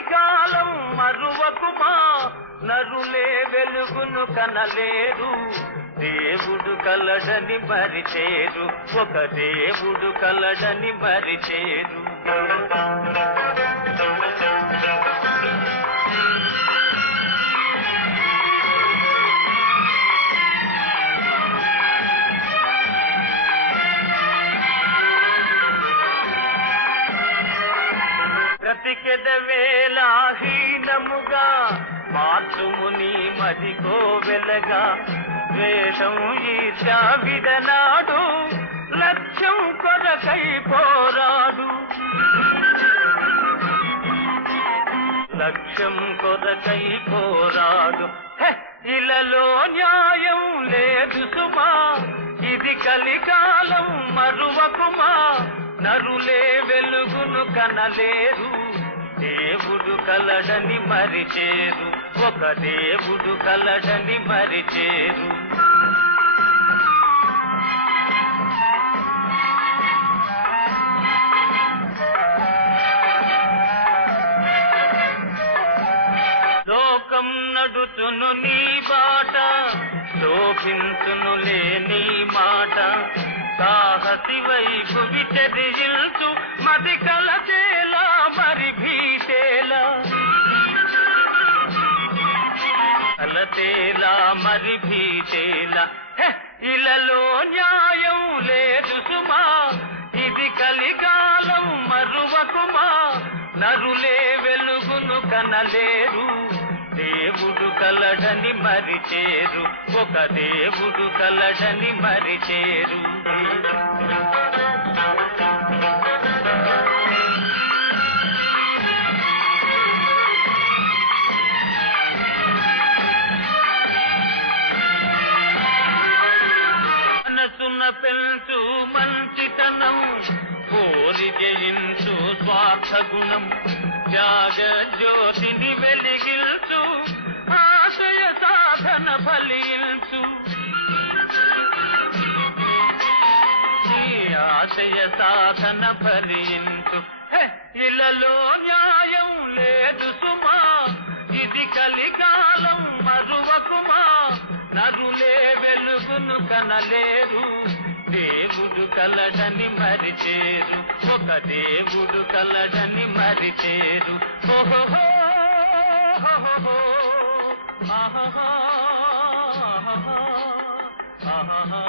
కలికాలం మరువకుమా నరులే వెలుగును కనలేరు. దేవుడు కలడని మరిచేరు ఒక దేవుడు కలడని మరిచేరు. బ్రతికెదవేలాహీనముగా మార్చుముని మదికో వెలగా ద్వేషం ఈర్షా విడనాడు లక్ష్యం కొరకై పోరాడు. లక్ష్యం కొరకై పోరాడు. ఇలలో న్యాయం లేదు సుమా ఇది కలికాలం మరువకుమా. నరులే వెలుగును కనలేరు దేవుడు కలడని మరిచేరు ఒక దేవుడు కలడని మరిచేరు లోకం నడుచును నీ బాట శోభించును లేని మాట. సాహసి వైపు విచరిల్చు మది కల తేలా మరి భీతేలా. ఇలలో న్యాయం లేదు సుమా. ఇది కలికాలం మరువకుమా. నరులే వెలుగును కనలేరు. దేవుడు కలడని మరిచేరు. ఒక దేవుడు కలడని మరిచేరు. పెంచు మంచితనం కోరి జయించు స్వార్థ గుణం త్యాగ జ్యోతిని వెలిగించు ఆశయ సాధన ఫలించు ఆశయ సాధన ఫలించు హె! ఇలలో న్యాయం లేదు సుమా ఇది కలికాలం మరువకుమా నరులే వెలుగును కనలేదు కలడని మరిచేరు ఒక దేవుడు కలడని మరిచేరు ఓహో ఆహా ఆహా.